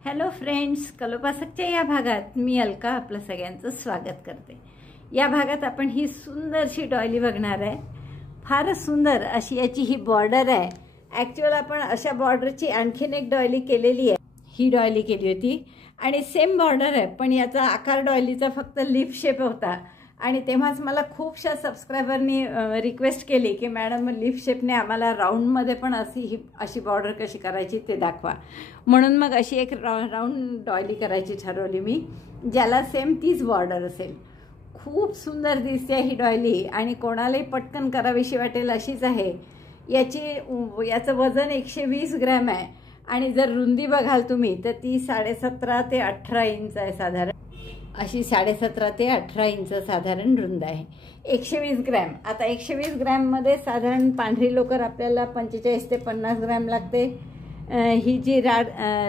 Hello friends, कलोपासकच्या या भागात मी अलका आपलं सगळ्यांचं स्वागत करते। या भागात आपण ही सुंदरशी डॉयली बघणार आहे। फारच सुंदर अशी याची ही बॉर्डर आहे। ॲक्च्युअल आपण अशा बॉर्डरची आणखीन एक डॉयली केलेली आहे। ही डॉयली केली होती आणि सेम बॉर्डर आहे, पण याचा आकार डॉयलीचा फक्त लीफ शेप होता आणि तेव्हाच मला खूपशा सबस्क्रायबरनी रिक्वेस्ट केली की मॅडम लीफ शेपने आम्हाला राऊंडमध्ये पण अशी बॉर्डर कशी करायची ते दाखवा। म्हणून मग अशी एक राऊंड डॉयली करायची ठरवली मी, ज्याला सेम तीच बॉर्डर असेल। खूप सुंदर दिसते ही डॉयली आणि कोणालाही पटकन करावीशी वाटेल अशीच आहे। याचं वजन 120 ग्रॅम आहे आणि जर रुंदी बघाल तुम्ही तर ती 17.5 ते 18 इंच आहे साधारण। अशी 17.5 ते 18 इंच साधारण रुंद आहे। 120 ग्रॅम। आता 120 ग्रॅममध्ये साधारण पांढरी लोकर आपल्याला 45 ते 50 ग्रॅम लागते। ही जी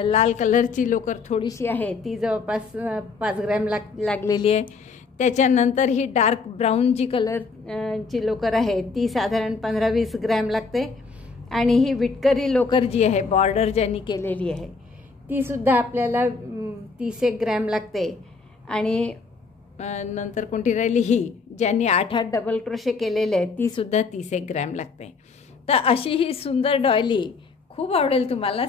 लाल कलरची लोकर थोडीशी आहे ती जवळपास 5 ग्रॅम लागलेली आहे। त्याच्यानंतर ही डार्क ब्राऊन जी कलरची लोकर आहे ती साधारण 15-20 ग्रॅम लागते आणि ही विटकरी लोकर जी आहे बॉर्डर ज्यांनी केलेली आहे ती सुद्धा आपल्याला 30 ग्रॅम लागते। आणि नंतर कोणती राहिली ही ज्यांनी 8 डबल क्रोशे केलेले आहे ती सुद्धा 30 ग्रॅम लागते। तर अशी ही सुंदर डॉयली खूप आवडेल तुम्हाला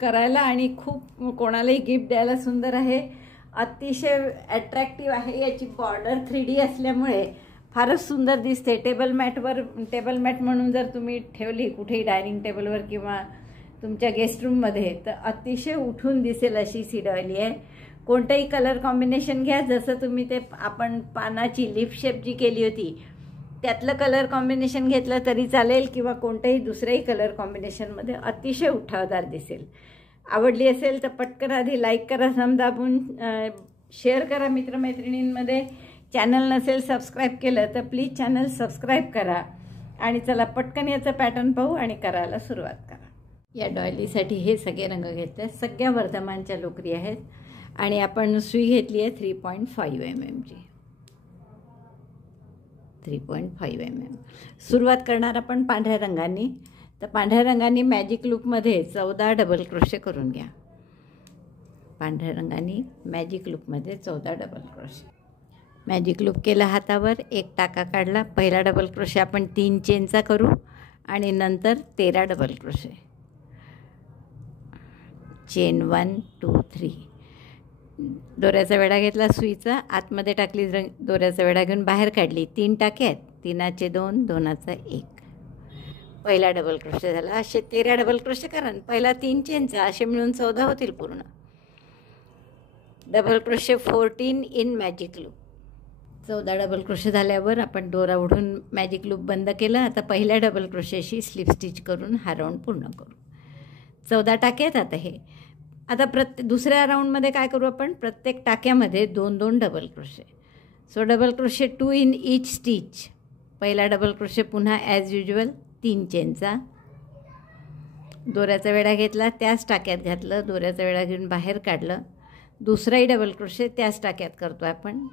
करायला आणि खूप कोणालाही गिफ्ट द्यायला सुंदर आहे। अतिशय अट्रॅक्टिव्ह आहे। याची बॉर्डर 3D असल्यामुळे फारच सुंदर दिसते। टेबल मॅट म्हणून जर तुम्ही ठेवली कुठेही डायनिंग टेबलवर किंवा तुमच्या गेस्ट रूममध्ये तर अतिशय उठून दिसेल अशी सी डॉयली आहे। कोणतेही कलर कॉम्बिनेशन घ्या, जसं तुम्ही ते आपण पानाची लीफ शेप जी केली होती त्यातलं कलर कॉम्बिनेशन घेतलं तरी चालेल किंवा कोणत्याही दुसऱ्याही कलर कॉम्बिनेशनमध्ये अतिशय उठावदार दिसेल। आवडली असेल तर पटकन आधी लाईक करा, थंब दाबून शेअर करा मित्रमैत्रिणींमध्ये। चॅनल नसेल सबस्क्राईब केलं तर प्लीज चॅनल सबस्क्राईब करा आणि चला पटकन याचं पॅटर्न पाहू आणि करायला सुरुवात करा। या डॉयलीसाठी हे सगळे रंग घेतले, सगळ्या वर्धमानच्या लोकरी आहेत आणि आपण सुई घेतली आहे 3.5 mm ची। 3.5 mm। सुरुवात करणार आपण पांढऱ्या रंगांनी। तर पांढऱ्या रंगांनी मॅजिक लूपमध्ये 14 डबल क्रोशे करून घ्या। पांढऱ्या रंगांनी मॅजिक लूपमध्ये 14 डबल क्रोशे। मॅजिक लूप केला हातावर, एक टाका काढला, पहिला डबल क्रोशे आपण 3 चेनचा करू आणि नंतर 13 डबल क्रोशे। चेन 1 2 3। दोऱ्याचा वेढा घेतला, सुईचा आतमध्ये टाकली, दोऱ्याचा वेढा घेऊन बाहेर काढली। 3 टाके आहेत, 3चे 2 2चा 1। पहिला डबल क्रोशे झाला। असे 13 डबल क्रोशे करा, पहिला 3 चेनचा, असे मिळून 14 होतील पूर्ण। Double crochet 14 in magic loop. 14 double crochet झाल्यावर आपण दोरा ओढून मॅजिक लूप बंद केला। आता पहिल्या डबल क्रोशेशी स्लिप स्टिच करून हा राऊंड पूर्ण करू। 14 टाके आहेत आता हे। आता दुसऱ्या राऊंडमध्ये काय करू आपण, प्रत्येक टाक्यामध्ये 2-2 double crochet. So double crochet 2 in each stitch. पहिला डबल क्रोशे पुन्हा ॲज युजल 3 चेनचा, दोऱ्याचा वेढा घेतला, त्याच टाक्यात घातलं, दोऱ्याचा वेढा घेऊन बाहेर काढलं, दुसराही डबल क्रोशे त्याच टाक्यात करतो आपण।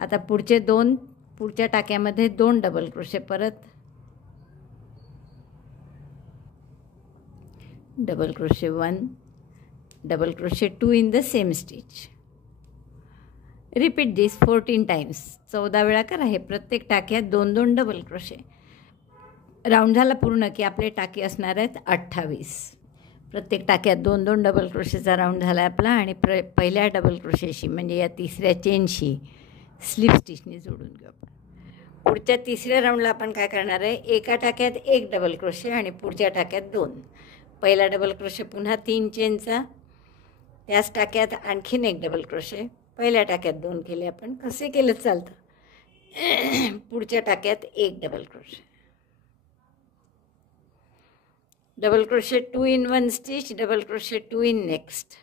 आता पुढच्या टाक्यामध्ये 2 डबल क्रोशे, परत double crochet 1 double crochet 2 in the same stitch. Repeat this 14 times. 14 वेळा करा हे। प्रत्येक टाक्यात 2-2 डबल क्रोशे। राऊंड झाला पूर्ण की आपले टाके असणार आहेत 28। प्रत्येक टाक्यात 2-2 डबल क्रोशेचा राऊंड झाला आपला आणि पहिल्या डबल क्रोशेशी म्हणजे या तिसऱ्या चेनशी स्लिप स्टिचने जोडून घेऊ आपण। पुढच्या तिसऱ्या राऊंडला आपण काय करणार आहे, एका टाक्यात 1 डबल क्रोशे आणि पुढच्या टाक्यात 2। पहिला डबल क्रोशे पुन्हा 3 चेनचा, त्याच टाक्यात आणखीन 1 डबल क्रोशे, पहिल्या टाक्यात 2 केले आपण, कसे केलं चालतं। पुढच्या टाक्यात 1 double crochet. Double crochet 2 in 1 stitch, double crochet 2 in next,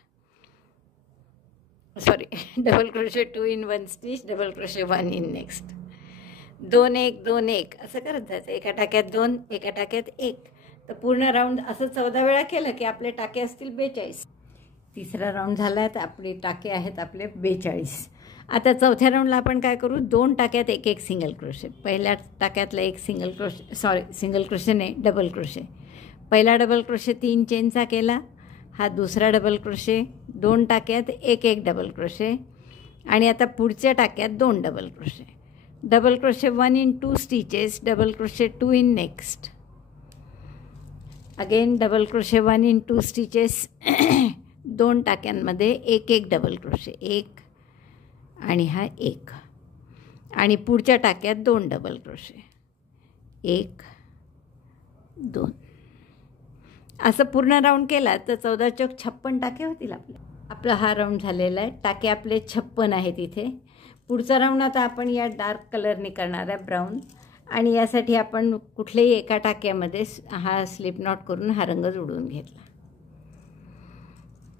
sorry double crochet 2 in 1 stitch, double crochet 1 in next. 2-1 2-1 असं करत जायचं। एका टाक्यात 2, एका टाक्यात 1। तर पूर्ण राऊंड असं 14 वेळा केलं की आपले टाके असतील 42। तिसरा राऊंड झाला तर आपले टाके आहेत आपले 42। आता चौथ्या राऊंडला आपण काय करू, 2 टाक्यात 1-1 सिंगल क्रोशे। पहिल्या टाक्यातला एक सिंगल क्रोशे नाही, डबल क्रोशे। पहिला डबल क्रोशे 3 चेनचा केला, हा दुसरा डबल क्रोशे, 2 टाक्यात एक डबल क्रोशे आणि आता पुढच्या टाक्यात 2 double crochet. Double crochet 1 in 2 stitches, double crochet 2 in next. Again double crochet 1 in 2 stitches, 2 टाक्यांमध्ये एक डबल क्रोशे, 1 आणि हा 1 आणि पुढच्या टाक्यात 2 डबल क्रोशे, 1 2. असं पूर्ण राऊंड केला तर 14 चौक 56 टाके होतील आपला हा राऊंड झालेला आहे. टाके आपले 56 आहेत इथे. पुढचा राऊंड आता आपण या डार्क कलरने करणार आहे, ब्राऊन. आणि यासाठी आपण कुठल्याही एका टाक्यामध्ये हा स्लिप नॉट करून हा रंग जोडून घेतला.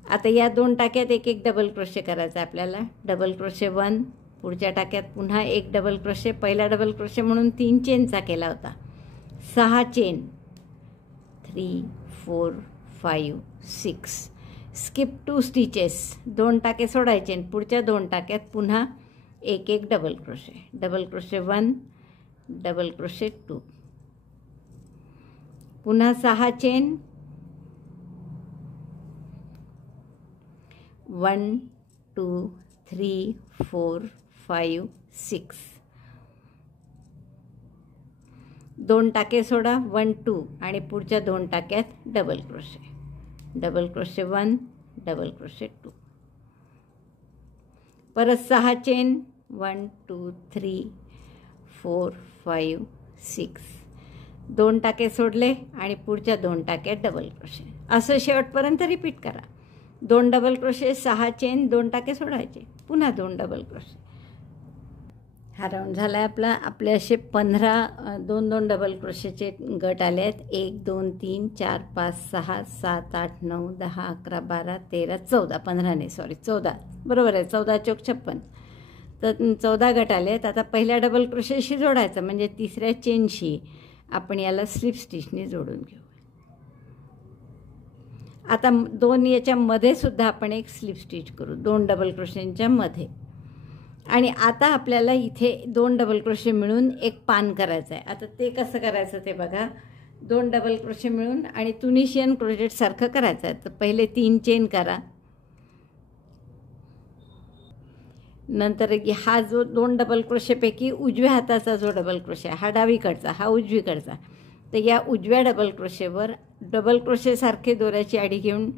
आता या 2 टाक्यात एक डबल क्रोशे करायचा आपल्याला. डबल क्रोशे 1, पुढच्या टाक्यात पुन्हा एक डबल क्रोशे. पहिला डबल क्रोशे म्हणून 3 चेनचा केला होता. 6 चेन, 3 4 5 6. स्किप 2 स्टिचेस, 2 टाके सोडायचे आणि पुढच्या 2 टाक्यात पुन्हा एक double crochet. Double crochet 1, double crochet 2, पुन्हा 6 चेन, 1 2 3 4 5 6. 2 टाके सोडा, 1 2 आणि पुढच्या 2 टाक्यात double crochet. Double crochet 1, double crochet 2, परत 6 चेन, 1 2 3 4 5 6. 2 टाके सोडले आणि पुढच्या 2 टाक्यात डबल क्रोशे. असं शेवटपर्यंत रिपीट करा. 2 डबल क्रोशे, 6 चेन, 2 टाके सोडायचे, पुन्हा 2 डबल क्रोशे. हा राऊंड झाला आहे आपला. आपले असे 15 2 डबल क्रोशेचे गट आले आहेत. 1 2 3 4 5 6 7 8 9 10 11 12 13 14. 15 नाही, सॉरी 14, बरोबर आहे. 14 चौक 56. तर 14 गट आले आहेत. आता पहिल्या डबल क्रोशेशी जोडायचं, म्हणजे तिसऱ्या चेनशी आपण याला स्लिप स्टिचने जोडून घेऊ. आता 2 याच्यामध्ये सुद्धा आपण एक स्लिप स्टिच करू, 2 डबल क्रोशेंच्या मध्ये. आणि आता आपल्याला इथे 2 डबल क्रोशे मिळून एक पान करायचं आहे. आता ते कसं करायचं ते बघा. 2 डबल क्रोशे मिळून आणि तुनिशियन क्रोशेट सारखं करायचं आहे. तर पहिले 3 चेन करा. नंतर हा जो 2 डबल क्रोशेपैकी उजव्या हाताचा जो डबल क्रोशे आहे, हा डावीकडचा, हा उजवीकडचा. तर या उजव्या डबल क्रोशेवर डबल क्रोशेसारखे दोऱ्याची आडी घेऊन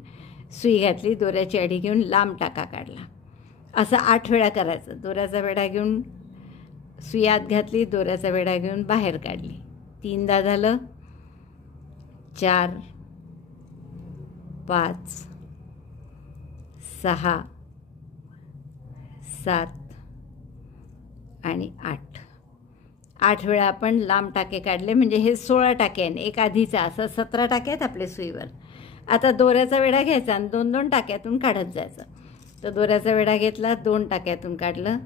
सुई घातली, दोऱ्याची आडी घेऊन लांब टाका काढला. असं 8 वेळा करायचं. दोऱ्याचा वेढा घेऊन सुई आत घातली, दोऱ्याचा वेढा घेऊन बाहेर काढली. 3दा झालं. 4 5 6 7 आणि 8. 8 वेळा आपण लांब टाके काढले, म्हणजे हे 16 टाके आहेत. एक आधीचा, असं 17 टाके आहेत आपले सुईवर. आता दोऱ्याचा वेढा घ्यायचा आणि 2 टाक्यातून काढत जायचं. तर दोऱ्याचा वेढा घेतला, 2 टाक्यातून काढलं,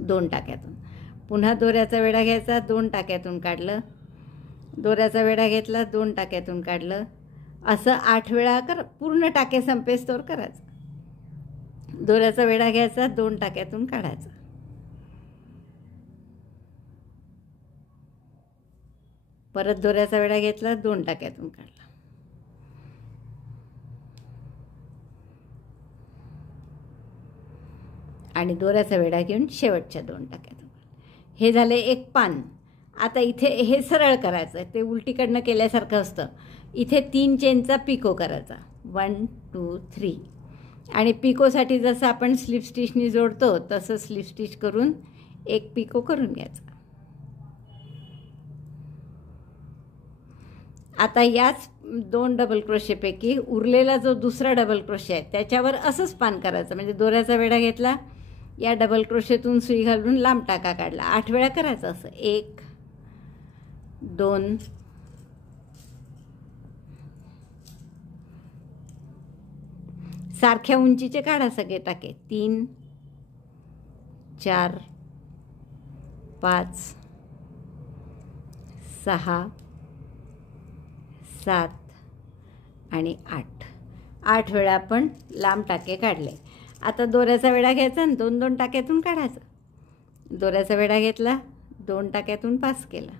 2 टाक्यातून. पुन्हा दोऱ्याचा वेढा घ्यायचा, 2 टाक्यातून काढलं, दोऱ्याचा वेढा घेतला, 2 टाक्यातून काढलं. असं 8 वेळा पूर्ण टाके संपेस्तोवर करायचं. दोऱ्याचा वेढा घ्यायचा, 2 टाक्यातून काढायचा. परत दोऱ्याचा वेढा घेतला, 2 टाक्यातून काढला. आणि दोऱ्याचा वेढा घेऊन शेवटच्या 2 टाक्यातून. हे झाले एक पान. आता इथे हे सरळ करायचं, ते उलटीकडनं केल्यासारखं असतं. इथे 3 चेनचा पिको करायचा, 1 2 3. आणि पिकोसाठी जसं आपण स्लिप स्टिचनी जोडतो तसं स्लिप स्टिच करून एक पिको करून घ्यायचा. आता याच 2 डबल क्रोशेपैकी उरलेला जो दुसरा डबल क्रोशे आहे त्याच्यावर असंच पान करायचं. म्हणजे दोऱ्याचा वेढा घेतला, या डबल क्रोशेतून सुई घालून लांब टाका काढला. 8 वेळा करायचं असं. 1 2 सारख्या उंचीचे काढा सगळे टाके. 3 4 5 6 7 आणि 8. 8 वेळा आपण लांब टाके काढले. आता दोऱ्याचा वेढा घ्यायचा आणि 2 टाक्यातून काढायचं. दोऱ्याचा वेढा घेतला, 2 टाक्यातून पास केला.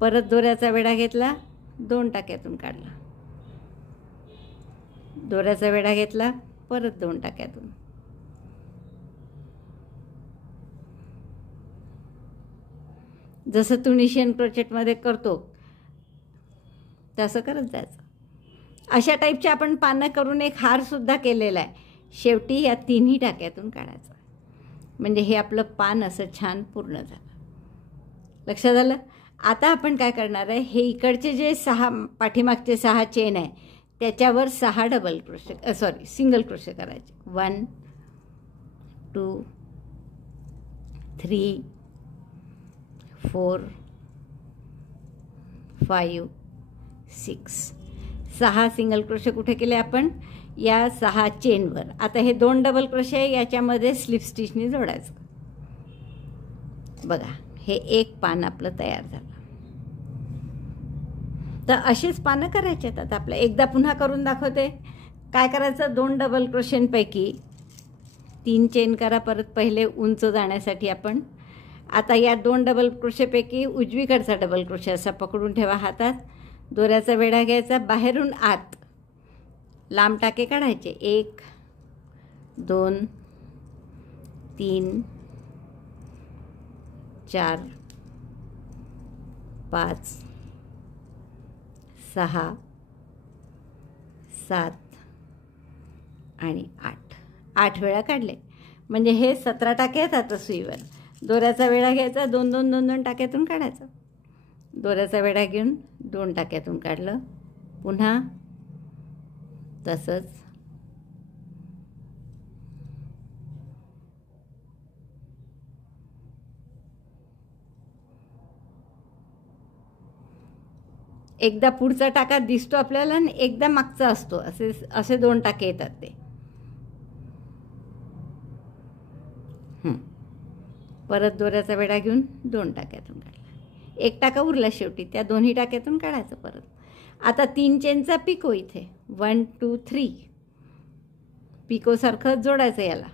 परत दोऱ्याचा वेढा घेतला, 2 टाक्यातून काढला. दोऱ्याचा वेढा घेतला, परत 2 टाक्यातून, जसं तुनिशियन क्रोचेटमध्ये करतो तसं करत जायचं. अशा टाईपचे आपण पानं करून एक हारसुद्धा केलेला आहे. शेवटी या 3ही टाक्यातून काढायचं, म्हणजे हे आपलं पान असं छान पूर्ण झालं. लक्षात आलं? आता आपण काय करणार आहे, हे इकडचे जे 6 पाठीमागचे 6 चेन आहे त्याच्यावर 6 डबल क्रोशे सिंगल क्रोशे करायचे. 1 2 3 4 5 6 6 सिंगल क्रोशे कुठे केले आपण? या 6 चेनवर. आता हे 2 डबल क्रोशे याच्यामध्ये स्लिप स्टिचने जोडायचं. बघा, हे एक पान आपलं तयार झालं. तर अशीच पानं करायची आहेत. आता आपलं एकदा पुन्हा करून दाखवते. काय करायचं, 2 डबल क्रोशेंपैकी 3 चेन करा परत पहिले उंच जाण्यासाठी आपण. आता या 2 डबल क्रोशेपैकी उजवीकडचा डबल क्रोशे असा पकडून ठेवा हातात. दोऱ्याचा वेढा घ्यायचा, बाहेरून आत लांब टाके काढायचे. 1 2 3 4 5 6 7 आणि 8. 8 वेळा काढले म्हणजे हे 17 टाके आहेत. आता सुईवर दोऱ्याचा वेढा घ्यायचा, 2 2 2 2 टाक्यातून काढायचं. दोऱ्याचा वेढा घेऊन 2 टाक्यातून काढलं, पुन्हा तसंच. एकदा पुढचा टाका दिसतो आपल्याला आणि एकदा मागचा असतो, असे 2 टाके येतात ते. परत दोऱ्याचा वेढा घेऊन 2 टाक्यातून काढला. 1 टाका उरला शेवटी, त्या 2ही टाक्यातून काढायचं परत. आता 3 चेनचा पिको इथे 1 2 3 पिकोसारखं जोडायचं याला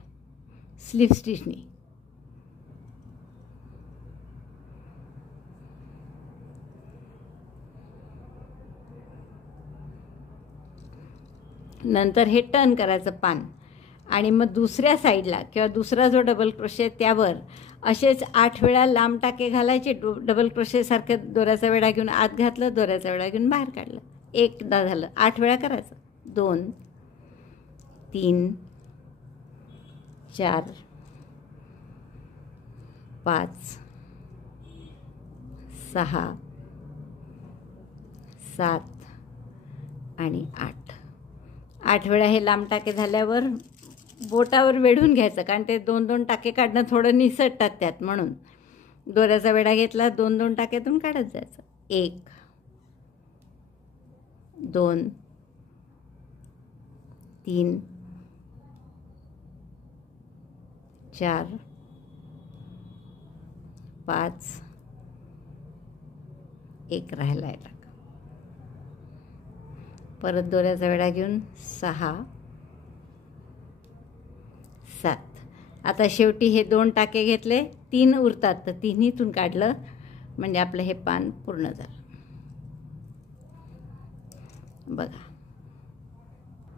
स्लिप स्टिचनी. नंतर हे टर्न करायचं पान आणि मग दुसऱ्या साईडला किंवा दुसरा जो डबल क्रोशे त्यावर असेच 8 वेळा लांब टाके घालायचे. डबल क्रोशेसारखं दोऱ्याचा वेढा घेऊन आत घातलं, दोऱ्याचा वेढा घेऊन बाहेर काढलं. एकदा झालं, 8 वेळा करायचं. 2 3 4 5 6 7 आणि 8. 8 वेळा हे लांब टाके झाल्यावर बोटावर वेढून घ्यायचं, कारण ते 2 2 टाके काढणं थोडं निसटतात त्यात, म्हणून दोऱ्याचा वेढा घेतला, 2 2 टाक्यातून काढत जायचं. 1 2 3 4 5 1 राहिला आहे टाका. परत दोऱ्याचा वेढा घेऊन 6 7. आता शेवटी हे 2 टाके घेतले, 3 उरतात, तर 3हीतून काढलं म्हणजे आपलं हे पान पूर्ण झालं. बघा,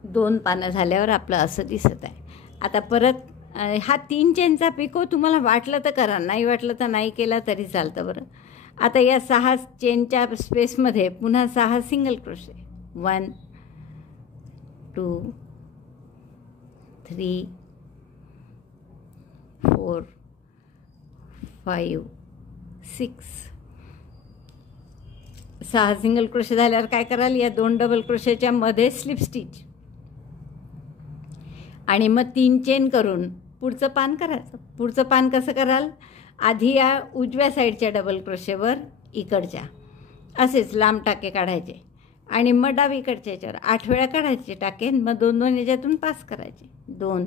2 पानं झाल्यावर आपलं असं दिसत आहे. आता परत हा 3 चेनचा पिको तुम्हाला वाटलं तर करा, नाही वाटलं तर नाही केला तरी चालतं. बरं, आता या 6 चेनच्या स्पेसमध्ये पुन्हा 6 सिंगल क्रोशे. 1 2 3 4 5 6. 6 सिंगल क्रोशे झाल्यावर काय कराल, या 2 डबल क्रोशेच्या मध्ये स्लिप स्टिच आणि मग 3 चेन करून पुढचं पान करायचं. पुढचं पान कसं कराल, आधी या उजव्या साईडच्या डबल क्रोशेवर इकडच्या असेच लांब टाके काढायचे आणि मग डावीकडच्या याच्यावर 8 वेळा काढायचे टाके, मग 2 2 याच्यातून पास करायचे. 2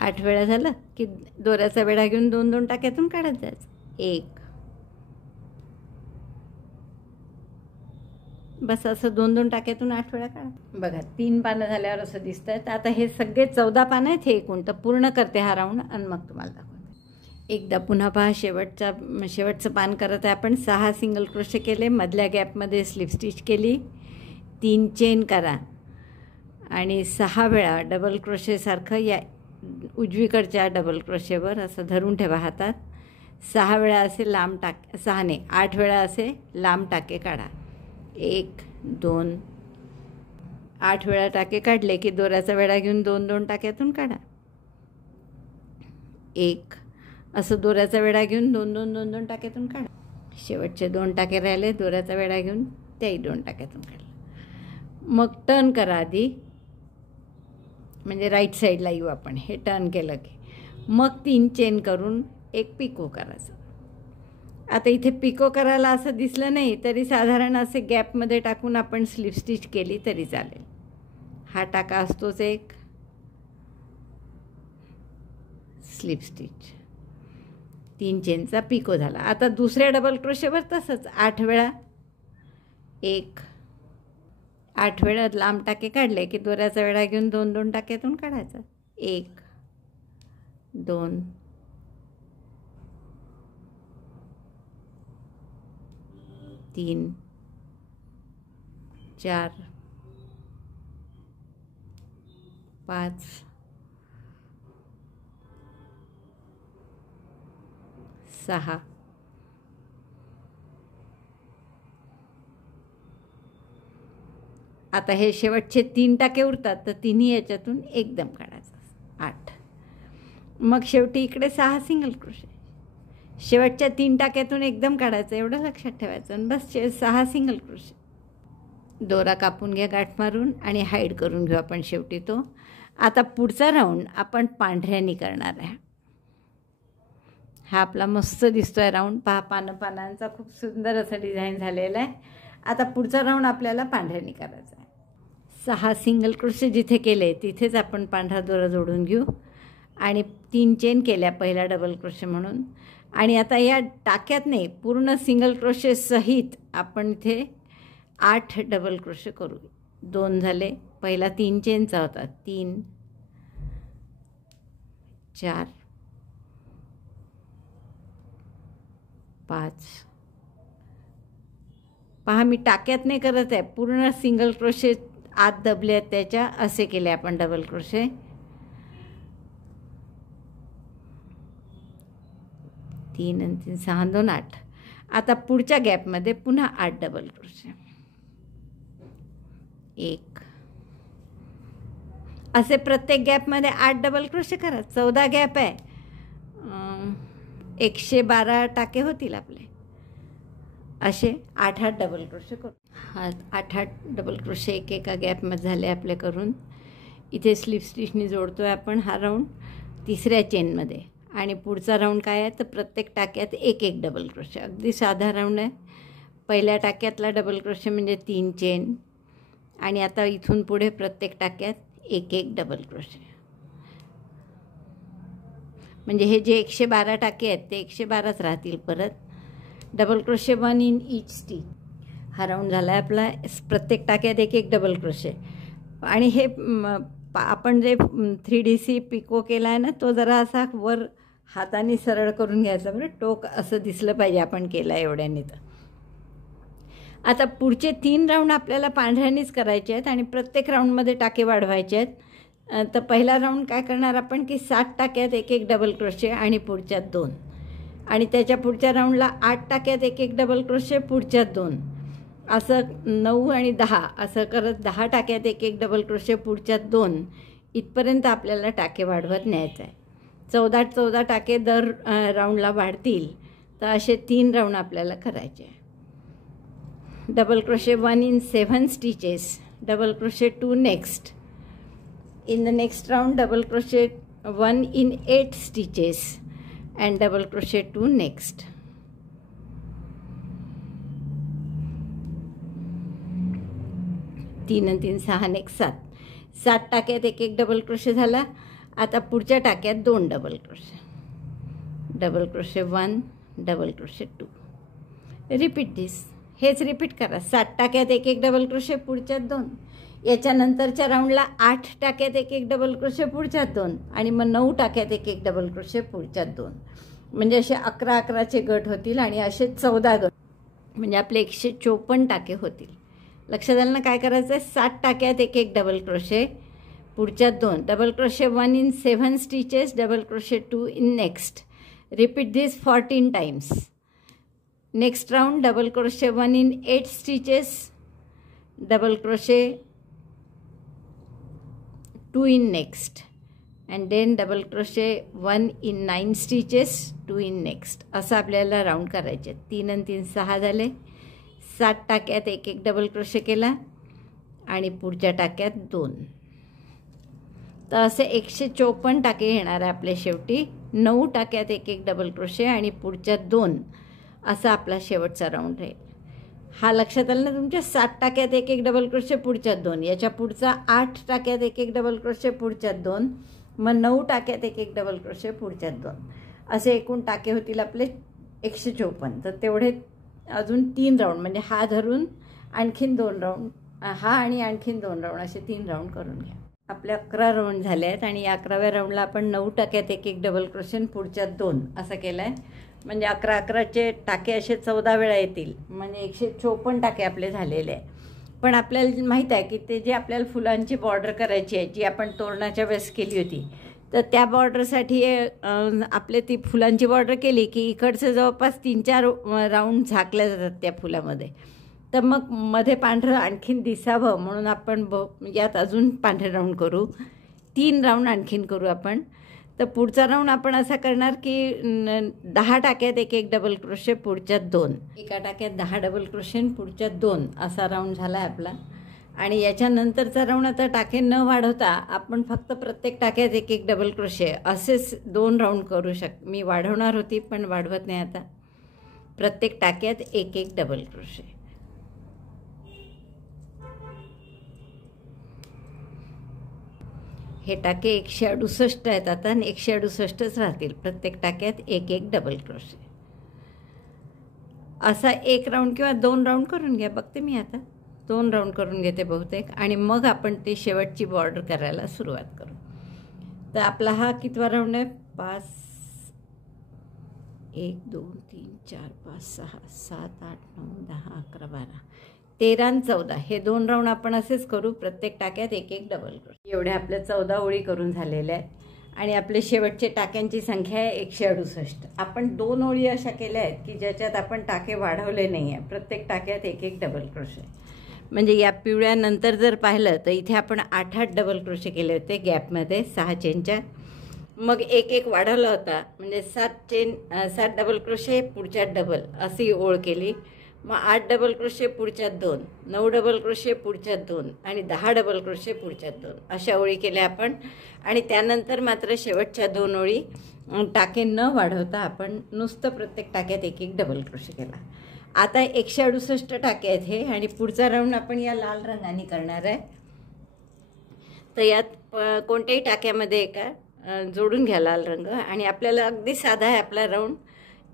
8 वेळा झालं की दोऱ्याचा वेढा घेऊन 2 2 टाक्यातून काढत जायचं. 1 बस असं 2 2 टाक्यातून 8 वेळा काढा. बघा, 3 पानं झाल्यावर असं दिसतंय. तर आता हे सगळे 14 पानं आहेत. हे एकूण तर पूर्ण करते हा राऊंड आणि मग तुम्हाला दाखवते. एकदा पुन्हा पहा, शेवटचं पान करत आहे आपण. 6 सिंगल क्रोशे केले, मधल्या गॅपमध्ये स्लिप स्टिच केली, 3 चेन करा, आणि 6 वेळा डबल क्रोशेसारखं या उजवीकडच्या डबल क्रोशेवर असं धरून ठेवा हातात. 6 वेळा असे लांब टाके, 6 नाही 8 वेळा असे लांब टाके काढा. 1 2 8 वेळा टाके काढले की दोऱ्याचा वेढा घेऊन 2-2 टाक्यातून काढा. 1 असं दोऱ्याचा वेढा घेऊन 2-2 टाक्यातून काढा. शेवटचे 2 टाके राहिले, दोऱ्याचा वेढा घेऊन त्याही 2 टाक्यातून काढला. मग टर्न करा आधी, म्हणजे राईट साईडला येऊ आपण. हे टर्न केलं की मग 3 चेन करून एक पिको करायचं. आता इथे पिको करायला असं दिसलं नाही तरी साधारण असे गॅपमध्ये टाकून आपण स्लिप स्टिच केली तरी चालेल. हा टाका असतोच एक स्लिप स्टिच. 3 चेनचा पिको झाला. आता दुसऱ्या डबल क्रोशेवर तसंच 8 वेळा 8 वेळा लांब टाके काढले की दोऱ्याचा वेढा घेऊन 2-2 टाक्यातून काढायचा. 1 2 3 4 5 6 आता हे शेवटचे 3 टाके उरतात तर तिन्ही याच्यातून एकदम काढायचं. 8 मग शेवटी इकडे 6 सिंगल क्रोशे. शेवटच्या 3 टाक्यातून एकदम काढायचं, एवढं लक्षात ठेवायचं. आणि बस 6 सिंगल क्रोशे. दोरा कापून घ्या गाठ मारून आणि हाईड करून घेऊ आपण शेवटी तो. आता पुढचा राऊंड आपण पांढऱ्यानी करणार आहे. हा आपला मस्त दिसतोय राऊंड. पहा पानांचा खूप सुंदर असं डिझाईन झालेलं आहे. आता पुढचा राऊंड आपल्याला पांढऱ्यानी करायचा आहे. 6 सिंगल क्रोशे जिथे केले तिथेच आपण पांढरा दोरा जोडून घेऊ आणि 3 चेन केल्या पहिला डबल क्रोशे म्हणून. आणि आता या टाक्यात नाही, पूर्ण सिंगल क्रोशे सहित आपण इथे 8 डबल क्रोशे करू. 2 झाले, पहिला 3 चेनचा होता. 3 4 5 पहा मी टाक्यात नाही करत आहे, पूर्ण सिंगल क्रोशे आत दबले आहेत त्याच्या असे केले आपण डबल क्रोशे. 3 आणि 3 6 2 8. आता पुढच्या गॅपमध्ये पुन्हा 8 डबल क्रोशे. 1 असे प्रत्येक गॅपमध्ये 8 डबल क्रोशे करा. 14 गॅप आहे, 112 टाके होतील आपले. असे 8-8 डबल क्रोशे करू. 8-8 डबल क्रोशे एका गॅपमध्ये झाले आपले करून. इथे स्लिप स्टिचनी जोडतो आहे आपण हा राऊंड 3ऱ्या चेनमध्ये. आणि पुढचा राऊंड काय आहे तर प्रत्येक टाक्यात 1-1 डबल क्रोशे. अगदी साधा राऊंड आहे. पहिल्या टाक्यातला डबल क्रोशे म्हणजे 3 चेन आणि आता इथून पुढे प्रत्येक टाक्यात 1-1 डबल क्रोशे. म्हणजे हे जे 112 टाके आहेत ते 112च राहतील परत. Double crochet 1 in each stitch. हा राऊंड झाला आहे आपला. प्रत्येक टाक्यात 1-1 डबल क्रोशे. आणि हे आपण जे 3DC पिको केला आहे ना तो जरा असा वर हाताने सरळ करून घ्यायचा बरं. टोक असं दिसलं पाहिजे आपण केला एवढ्याने. तर आता पुढचे 3 राऊंड आपल्याला पांढऱ्यानेच करायचे आहेत आणि प्रत्येक राऊंडमध्ये टाके वाढवायचे आहेत. तर पहिला राऊंड काय करणार आपण की 7 टाक्यात 1-1 डबल क्रोशे आणि पुढच्यात 2. आणि त्याच्या पुढच्या राऊंडला 8 टाक्यात 1-1 डबल क्रोशे, पुढच्यात 2. असं 9 आणि 10 असं करत 10 टाक्यात 1-1 डबल क्रोशे, पुढच्यात 2 इथपर्यंत आपल्याला टाके वाढवत न्यायचं आहे. 14 टाके दर राऊंडला वाढतील. तर असे 3 राऊंड आपल्याला करायचे. Double crochet 1 in 7 stitches, double crochet 2 next. In the next round double crochet 1 in 8 stitches and double crochet 2 next. तीन आणि 3 6 नेक्स्ट 7 टाक्यात 1-1 डबल क्रोशे झाला. आता पुढच्या टाक्यात 2 double crochet. Double crochet 1 double crochet 2. Repeat this. हेच रिपीट करा. 7 टाक्यात 1-1 डबल क्रोशे, पुढच्यात 2. याच्यानंतरच्या राऊंडला 8 टाक्यात 1-1 डबल क्रोशे, पुढच्यात 2. आणि मग 9 टाक्यात 1-1 डबल क्रोशे, पुढच्यात 2. म्हणजे असे 11-11चे गट होतील आणि असे 14 गट म्हणजे आपले 154 टाके होतील. लक्षात आलं ना काय करायचं आहे. 7 टाक्यात 1-1 डबल क्रोशे, पुढच्यात 2 double crochet 1 in 7 stitches, double crochet 2 in next. Repeat this 14 times. Next round double crochet 1 in 8 stitches, double crochet 2 in next, and then double crochet 1 in 9 stitches, 2 in next. असं आपल्याला round करायचे. 3 आणि 3 6 झाले. 7 टाक्यात एक एक double crochet केला आणि पुढच्या टाक्यात 2. तर असे 154 टाके येणार आहे आपले शेवटी. 9 टाक्यात एक एक डबल क्रोशे आणि पुढच्या 2 असा आपला शेवटचा राऊंड राहील. हा लक्षात आलं ना तुमच्या. 7 टाक्यात एक एक डबल क्रोशे पुढच्यात 2, याच्या पुढचा 8 टाक्यात एक एक डबल क्रोशे पुढच्यात 2, मग 9 टाक्यात एक एक डबल क्रोशे पुढच्यात 2, असे एकूण टाके होतील आपले 154. तर तेवढे अजून 3 राऊंड, म्हणजे हा धरून आणखीन 2 राऊंड, हा आणि आणखीन 2 राऊंड, असे 3 राऊंड करून घ्या. आपले 11 राऊंड झाले आहेत आणि या 11व्या राऊंडला आपण 9 टाक्यात एक एक डबल क्रोशे पुढच्यात 2 असं केलं आहे. म्हणजे 11-11चे टाके असे 14 वेळा येतील, म्हणजे 154 टाके आपले झालेले आहे. पण आपल्याला माहीत आहे की ते जे आपल्याला फुलांची बॉर्डर करायची आहे, जी आपण तोरणाच्या वेळेस केली होती, तर त्या बॉर्डरसाठी आपले ती फुलांची बॉर्डर केली की इकडचे जवळपास 3-4 राऊंड झाकल्या जातात त्या फुलामध्ये. तर मग मध्ये पांढरं आणखीन दिसावं म्हणून आपण यात अजून पांढरे राऊंड करू. 3 राऊंड आणखीन करू आपण. तर पुढचा राऊंड आपण असा करणार की 10 टाक्यात एक एक डबल क्रोशे पुढच्यात 2, एका टाक्यात 10 डबल क्रोशे पुढच्यात 2 असा राऊंड झाला आहे आपला. आणि याच्यानंतरचा राऊंड आता टाके न वाढवता आपण फक्त प्रत्येक टाक्यात एक एक डबल क्रोशे असेच 2 राऊंड करू मी वाढवणार होती पण वाढवत नाही आता. प्रत्येक टाक्यात एक एक डबल क्रोशे. हे टाके 168 आहेत आता आणि 168च राहतील. प्रत्येक टाक्यात एक एक डबल क्रोशे. असा 1 राऊंड किंवा 2 राऊंड करून घ्या. बघते मी आता 2 राऊंड करून घेते बहुतेक, आणि मग आपण ती शेवटची बॉर्डर करायला सुरुवात करू. तर आपला हा कितवा राऊंड आहे? 5 1 2 3 4 5 6 7 8 9 10 11 12 13 आणि 14 हे 2 राऊंड आपण असेच करू. प्रत्येक टाक्यात एक एक डबल क्रोशे. एवढ्या आपल्या 14 ओळी करून झालेल्या आहेत आणि आपले शेवटचे टाक्यांची संख्या आहे 168. आपण 2 ओळी अशा केल्या आहेत की ज्याच्यात आपण टाके वाढवले नाही आहे. प्रत्येक टाक्यात एक एक डबल क्रोशे. म्हणजे या पिवळ्यानंतर जर पाहिलं तर इथे आपण 8-8 डबल क्रोशे केले होते गॅपमध्ये 6 चेनच्या. मग एक एक वाढवला होता, म्हणजे 7 डबल क्रोशे पुढच्यात डबल अशी ओळ केली. मग 8 डबल क्रोशे पुढच्यात 2, 9 डबल क्रोशे पुढच्यात 2 आणि 10 डबल क्रोशे पुढच्यात 2 अशा ओळी केल्या आपण. आणि त्यानंतर मात्र शेवटच्या 2 ओळी टाके न वाढवता आपण नुसतं प्रत्येक टाक्यात एक एक डबल क्रोशे केला. आता 168 टाके आहेत हे, आणि पुढचा राऊंड आपण या लाल रंगाने करणार आहे. तर यात कोणत्याही टाक्यामध्ये एका जोडून घ्या लाल रंग, आणि आपल्याला अगदी साधा आहे आपला राऊंड.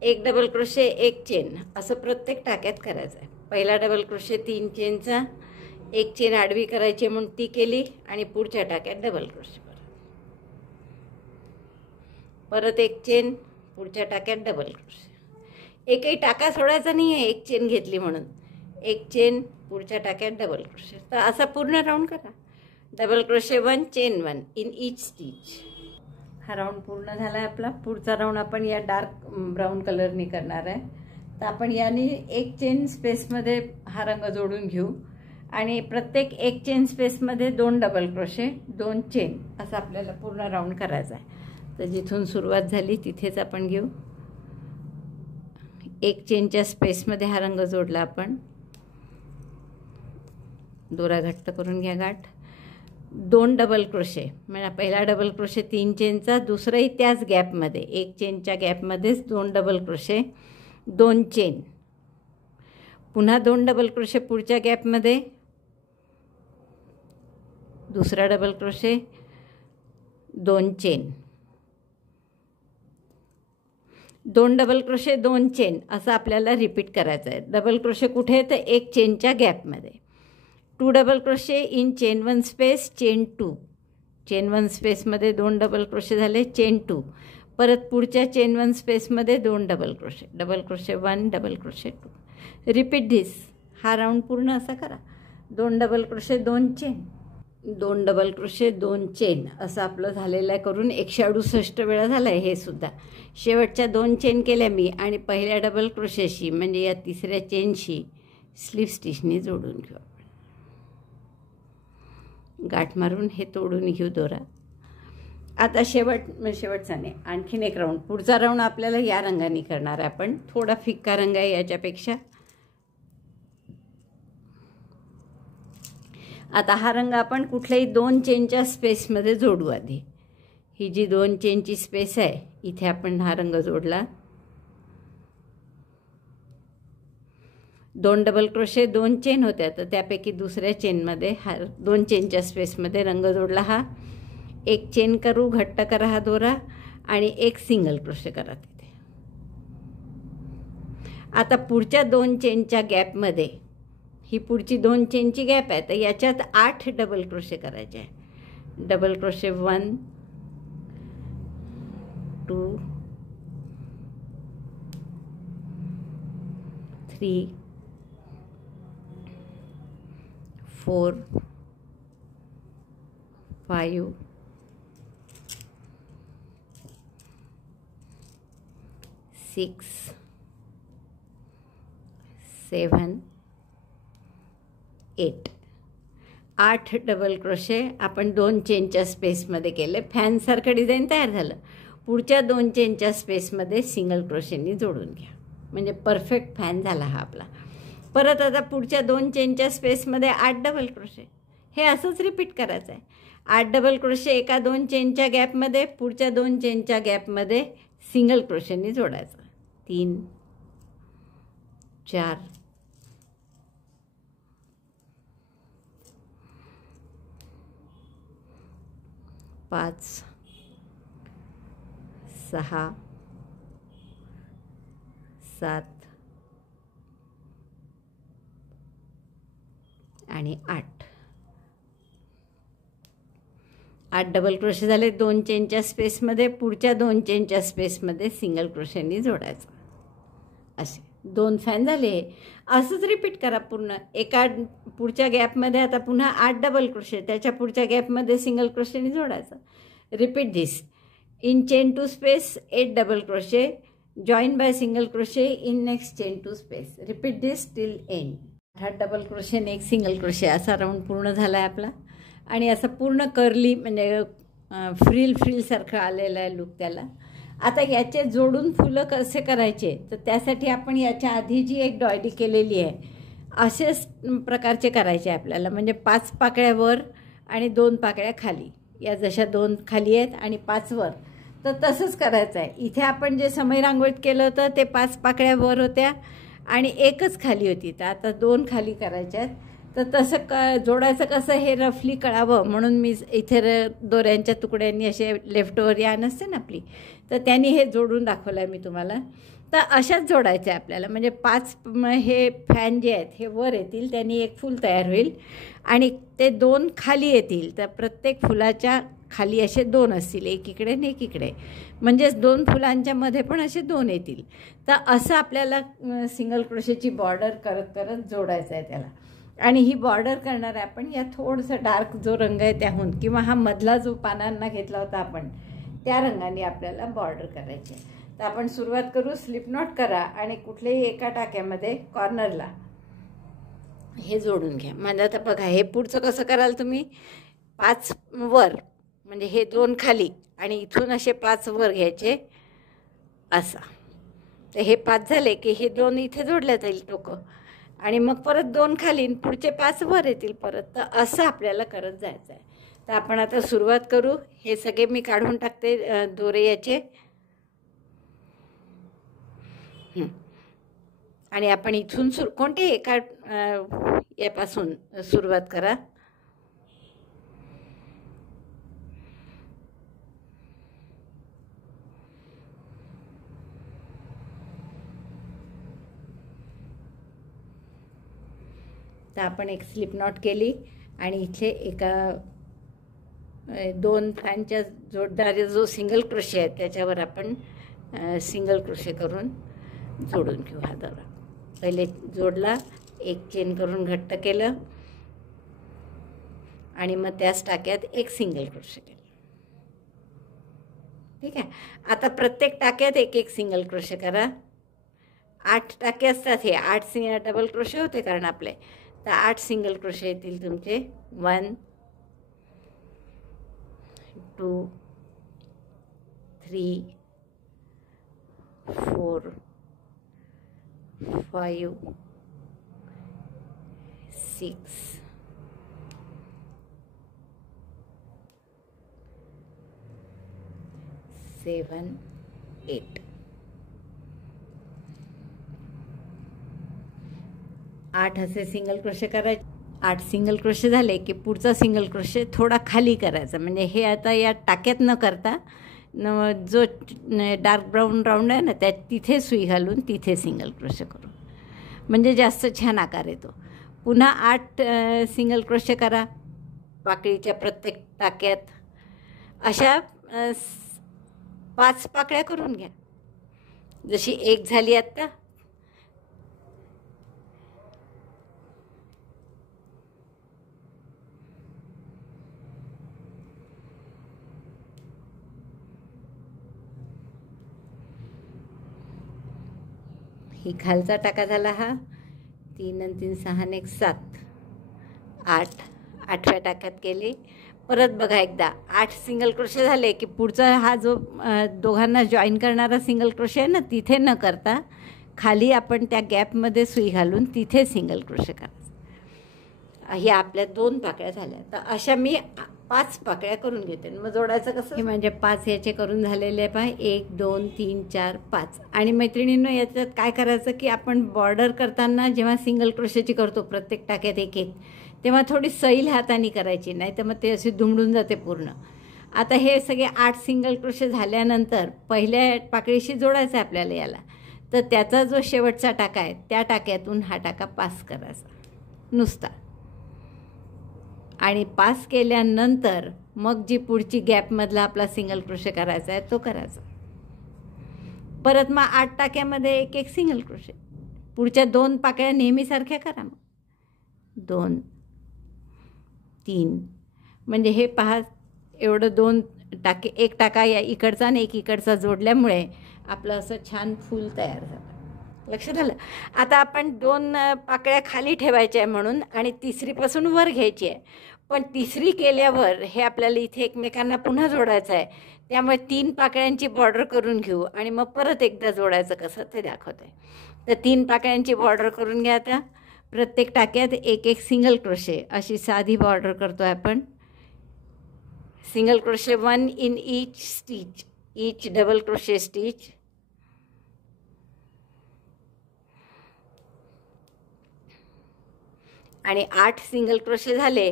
1 डबल क्रोशे 1 चेन असं प्रत्येक टाक्यात करायचं आहे. पहिला डबल क्रोशे 3 चेनचा, 1 चेन आडवी करायची म्हणून ती केली आणि पुढच्या टाक्यात डबल क्रोशे परत 1 चेन, पुढच्या टाक्यात डबल क्रोशे. एकही टाका सोडायचा नाही आहे 1 चेन घेतली म्हणून. 1 चेन, पुढच्या टाक्यात डबल क्रोशे. तर असा पूर्ण राऊंड करा. Double crochet 1 chain 1 in each stitch. हा राऊंड पूर्ण झाला आहे आपला. पुढचा राऊंड आपण या डार्क ब्राऊन कलरनी करणार आहे. तर आपण याने 1 चेन स्पेसमध्ये हा रंग जोडून घेऊ आणि प्रत्येक 1 चेन स्पेसमध्ये 2 डबल क्रोशे 2 चेन असं आपल्याला पूर्ण राऊंड करायचा आहे. तर जिथून सुरुवात झाली तिथेच आपण घेऊ. 1 चेनच्या स्पेसमध्ये हा रंग जोडला आपण. दोरा घट्ट करून घ्या गाठ. 2 डबल क्रोशे, म्हणजे पहिला डबल क्रोशे 3 चेनचा, दुसराही त्याच गॅपमध्ये 1 चेनच्या गॅपमध्येच 2 डबल क्रोशे 2 चेन. पुन्हा 2 डबल क्रोशे पुढच्या गॅपमध्ये, दुसरा double crochet 2 chain, 2 double crochet 2 chain असं आपल्याला रिपीट करायचं आहे. डबल क्रोशे कुठे तर 1 चेनच्या गॅपमध्ये. 2 double crochet in chain 1 space chain 2. Chain 1 स्पेसमध्ये 2 डबल क्रोशे झाले, चेन 2. परत पुढच्या चेन 1 स्पेसमध्ये 2 double crochet, double crochet 1 double crochet 2. Repeat this. हा राऊंड पूर्ण असा करा. 2 double crochet 2 chain, 2 double crochet 2 chain असं आपलं झालेलं आहे. करून 168 वेळा झालं आहे हे सुद्धा. शेवटच्या 2 चेन केल्या मी आणि पहिल्या डबल क्रोशेशी म्हणजे या तिसऱ्या चेनशी स्लिप स्टिचनी जोडून घेऊ आपण. गाठ मारून हे तोडून घेऊ दोरा. आता शेवटचा नाही, आणखीन एक राऊंड. पुढचा राऊंड आपल्याला या रंगाने करणार आहे आपण. थोडा फिक्का रंग आहे याच्यापेक्षा. आता हा रंग आपण कुठल्याही 2 चेनच्या स्पेसमध्ये जोडू. आधी ही जी 2 चेनची स्पेस आहे इथे आपण हा रंग जोडला. 2 डबल क्रोशे 2 चेन होत्या, तर त्यापैकी दुसऱ्या चेनमध्ये हा 2 चेनच्या स्पेसमध्ये रंग जोडला. हा 1 चेन करू, घट्ट करा हा दोरा आणि 1 सिंगल क्रोशे करा तिथे. आता पुढच्या 2 चेनच्या गॅपमध्ये, ही पुढची 2 चेनची गॅप आहे, तर याच्यात 8 डबल क्रोशे करायचे आहे. डबल क्रोशे 1 2 3 4 5 6 7 8 8 डबल क्रोशे आपण 2 चेनच्या स्पेसमध्ये केले. फॅनसारखं डिझाईन तयार झालं. पुढच्या 2 चेनच्या स्पेसमध्ये सिंगल क्रोशेनी जोडून घ्या म्हणजे परफेक्ट फॅन झाला हा आपला. परत आता पुढच्या 2 चेनच्या स्पेसमध्ये 8 डबल क्रोशे. हे असंच रिपीट करायचं आहे. 8 डबल क्रोशे एका 2 चेनच्या गॅपमध्ये, पुढच्या 2 चेनच्या गॅपमध्ये सिंगल क्रोशेनी जोडायचं. 3 4 5 6 7 आणि 8. 8 डबल क्रोशे झाले 2 चेनच्या स्पेसमध्ये. पुढच्या 2 चेनच्या स्पेसमध्ये सिंगल क्रोशेनी जोडायचं. असे 2 फॅन झाले. असंच रिपीट करा पूर्ण. एका पुढच्या गॅपमध्ये आता पुन्हा 8 डबल क्रोशे, त्याच्या पुढच्या गॅपमध्ये सिंगल क्रोशेनी जोडायचं. Repeat this. In chain two space 8 double crochet, join by single crochet in next chain two space. Repeat this till end. 8 double crochet आणि 1 सिंगल क्रोशे असा राऊंड पूर्ण झाला आहे आपला. आणि असं पूर्ण कर्ली म्हणजे फ्रिलसारखं आलेलं आहे लुक त्याला. आता याचे जोडून फुलं कसे करायचे, तर त्यासाठी आपण याच्या आधी जी एक डॉयडी केलेली आहे असेच प्रकारचे करायचे आपल्याला. म्हणजे 5 पाकळ्या वर आणि 2 पाकळ्या खाली. या जशा 2 खाली आहेत आणि 5 वर, तर तसंच करायचं आहे. इथे आपण जे समय रांगोळीत केलं होतं ते 5 पाकळ्या वर होत्या आणि 1च खाली होती. तर आता 2 खाली करायच्या आहेत. तर तसं जोडायचं कसं हे रफली कळावं म्हणून मी इथे दोऱ्यांच्या तुकड्यांनी असे लेफ्ट ओव्हर या नसते ना आपली, तर त्यांनी हे जोडून दाखवलं आहे मी तुम्हाला. तर अशाच जोडायचं आहे आपल्याला. म्हणजे 5 हे फॅन जे आहेत हे वर येतील, त्यांनी एक फूल तयार होईल आणि ते 2 खाली येतील. तर प्रत्येक फुलाच्या खाली असे 2 असतील, एक इकडे आणि एक इकडे. म्हणजेच 2 फुलांच्या मध्ये पण असे 2 येतील. तर असं आपल्याला सिंगल क्रोशेची बॉर्डर करत करत जोडायचं आहे त्याला. आणि ही बॉर्डर करणार आहे आपण या थोडंसं डार्क जो रंग आहे त्याहून, किंवा हा मधला जो पानांना घेतला होता आपण त्या रंगाने आपल्याला बॉर्डर करायची आहे. तर आपण सुरुवात करू. स्लिप नॉट करा आणि कुठल्याही एका टाक्यामध्ये कॉर्नरला हे जोडून घ्या. म्हणजे आता बघा हे पुढचं कसं कराल तुम्ही. 5 वर म्हणजे हे 2 खाली आणि इथून असे 5 वर घ्यायचे असा. तर हे 5 झाले की हे 2 इथे जोडल्या जाईल टोकं आणि मग परत 2 खाली, पुढचे 5 वर येतील परत. तर असं आपल्याला करत जायचं आहे. तर आपण आता सुरुवात करू. हे सगळे मी काढून टाकते दोरे याचे. आणि आपण इथून कोणते एका यापासून सुरुवात करा. तर आपण एक स्लिप नॉट केली आणि इथे एका 2 फॅनच्या जोडणारे जो सिंगल क्रोशे आहे त्याच्यावर आपण सिंगल क्रोशे करून जोडून घेऊ. हा दोरा पहिले जोडला, 1 चेन करून घट्ट केलं आणि मग त्याच टाक्यात एक सिंगल क्रोशे केलं. ठीक आहे. आता प्रत्येक टाक्यात एक एक सिंगल क्रोशे करा. 8 टाके असतात, हे 8 डबल क्रोशे होते कारण आपले, तर 8 सिंगल क्रोशे येतील तुमचे. 1 2 3 4 5 6 7 8. 8 असे सिंगल क्रोशे करायचे. 8 सिंगल क्रोशे झाले की पुढचा सिंगल क्रोशे थोडा खाली करायचा. म्हणजे हे आता या टाक्यात न करता जो डार्क ब्राऊन राऊंड आहे ना, त्या तिथे सुई घालून तिथे सिंगल क्रोशे करू, म्हणजे जास्त छान आकार येतो. पुन्हा 8 सिंगल क्रोशे करा पाकळीच्या प्रत्येक टाक्यात. अशा 5 पाकळ्या करून घ्या. जशी एक झाली आत्ता, ही खालचा टाका झाला हा. 3 आणि 3 6 आणि 1 7 8. 8व्या टाक्यात केले. परत बघा एकदा 8 सिंगल क्रोशे झाले की पुढचा हा जो दोघांना जॉईन करणारा सिंगल क्रोशे आहे ना, तिथे न करता खाली आपण त्या गॅपमध्ये सुई घालून तिथे सिंगल क्रोशे करायचं. ह्या आपल्या 2 पाकळ्या झाल्या. तर अशा मी 5 पाकळ्या करून घेते. मग जोडायचं कसं, हे म्हणजे 5 याचे करून झालेले आहे पहा. 1 2 3 4 5. आणि मैत्रिणींनो, याच्यात काय करायचं की आपण बॉर्डर करताना जेव्हा सिंगल क्रोशेची करतो प्रत्येक टाक्यात एक एक, तेव्हा थोडी सैल हाताने करायची, नाही तर मग ते अशी दुमडून जाते पूर्ण. आता हे सगळे 8 सिंगल क्रोशे झाल्यानंतर पहिल्या पाकळीशी जोडायचं आहे आपल्याला याला. तर त्याचा जो शेवटचा टाका आहे त्या टाक्यातून हा टाका पास करायचा नुसता. आणि पास केल्यानंतर मग जी पुढची गॅपमधला आपला सिंगल क्रोशे करायचा आहे तो करायचा. परत मग 8 टाक्यामध्ये एक एक सिंगल क्रोशे. पुढच्या 2 पाकळ्या नेहमीसारख्या करा. मग 2 3, म्हणजे हे पहा एवढं 2 टाके, एक टाका या इकडचा आणि एक इकडचा जोडल्यामुळे आपलं असं छान फूल तयार झालं. लक्षात आलं. आता आपण 2 पाकळ्या खाली ठेवायच्या आहे म्हणून, आणि तिसरीपासून वर घ्यायची आहे. पण तिसरी केल्यावर हे आपल्याला इथे एकमेकांना पुन्हा जोडायचं आहे. त्यामुळे 3 पाकळ्यांची बॉर्डर करून घेऊ आणि मग परत एकदा जोडायचं कसं ते दाखवते. तर 3 पाकळ्यांची बॉर्डर करून घ्या. आता प्रत्येक टाक्यात एक एक सिंगल क्रोशे अशी साधी बॉर्डर करतो आहे आपण. Single crochet 1 in each stitch, each double crochet stitch. आणि 8 सिंगल क्रोशे झाले